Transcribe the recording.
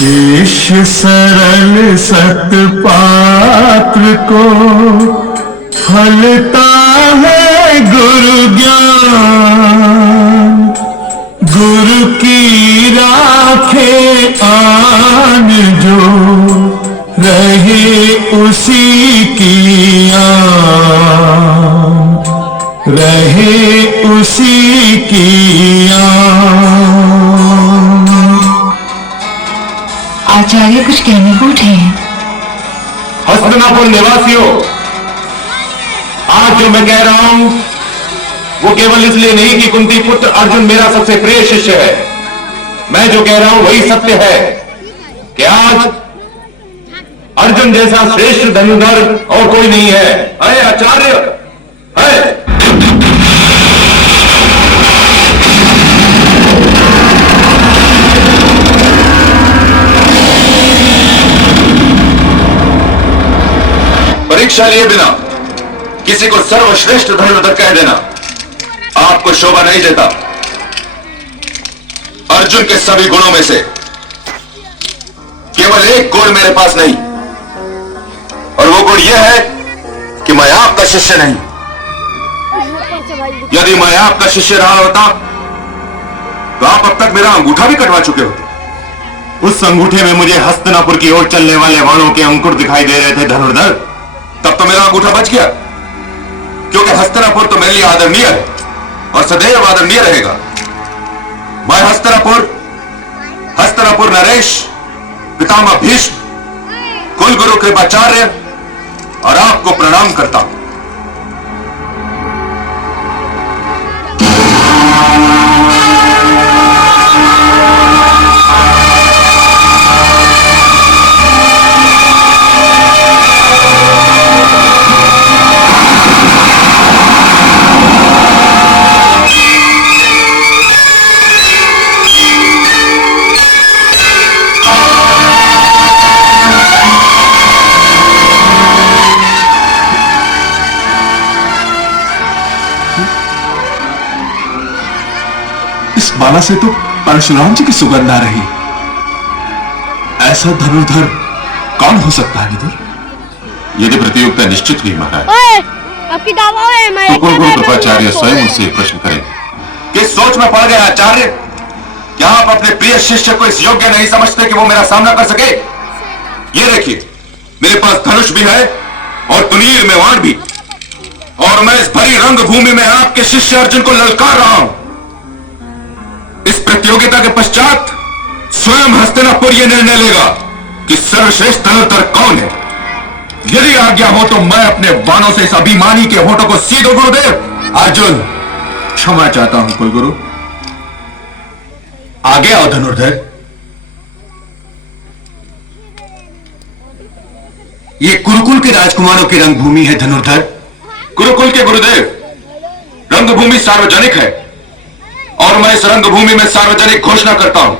शिष्य सरल सतपात्र को फलता है गुरु ज्ञान। गुरु की राखे आन जो रहे उसी की आन, रहे उसी की आन। आचार्य कुछ कहने को उठे हैं। हस्तिनापुर निवासियों, आज जो मैं कह रहा हूं वो केवल इसलिए नहीं कि कुंती पुत्र अर्जुन मेरा सबसे प्रिय शिष्य है। मैं जो कह रहा हूं वही सत्य है कि आज अर्जुन जैसा श्रेष्ठ धनुर्धर और कोई नहीं है। अरे आचार्य है। परीक्षा लिए बिना किसी को सर्वश्रेष्ठ धनुर्धर कह देना आपको शोभा नहीं देता। अर्जुन के सभी गुणों में से केवल एक गुण मेरे पास नहीं, और वो गुण यह है कि मैं आपका शिष्य नहीं। यदि मैं आपका शिष्य रहा होता तो आप अब तक मेरा अंगूठा भी कटवा चुके होते। उस अंगूठे में मुझे हस्तिनापुर की ओर चलने वाले वाणों के अंकुर दिखाई दे रहे थे धनुर्धर। तब तो मेरा अंगूठा बच गया, क्योंकि हस्तिनापुर तो मेरे लिए आदरणीय है और सदैव आदरणीय रहेगा। मैं हस्तिनापुर नरेश, पितामह भीष्म, कुलगुरु कृपाचार्य और आपको प्रणाम करता हूं। इस माला से तो परशुराम जी की सुगंध आ रही। ऐसा धनुर्धर कौन हो सकता है विदुर? यदि प्रतियोगिता निश्चित हुई महाराज, आपकी दावा है मैं तो कुलगुरु कृपाचार्य स्वयं उससे प्रश्न करें। किस सोच में पड़ गए आचार्य? क्या आप अपने प्रिय शिष्य को इस योग्य नहीं समझते कि वो मेरा सामना कर सके? ये देखिए, मेरे पास धनुष भी है और तुनीर में वाण भी, और मैं इस भरी रंगभूमि में आपके शिष्य अर्जुन को ललकार रहा हूं। इस प्रतियोगिता के पश्चात स्वयं हस्तिनापुर यह निर्णय लेगा कि सर्वश्रेष्ठ धनुर्धर कौन है। यदि आज्ञा हो तो मैं अपने बाणों से इस अभिमानी के होठों को सी दूं गुरुदेव। अर्जुन, क्षमा चाहता हूं कुलगुरु। आगे आओ धनुर्धर। ये कुरुकुल के राजकुमारों की रंगभूमि है धनुर्धर। गुरुकुल के गुरुदेव, रंगभूमि सार्वजनिक है और मैं इस रंगभूमि में सार्वजनिक घोषणा करता हूं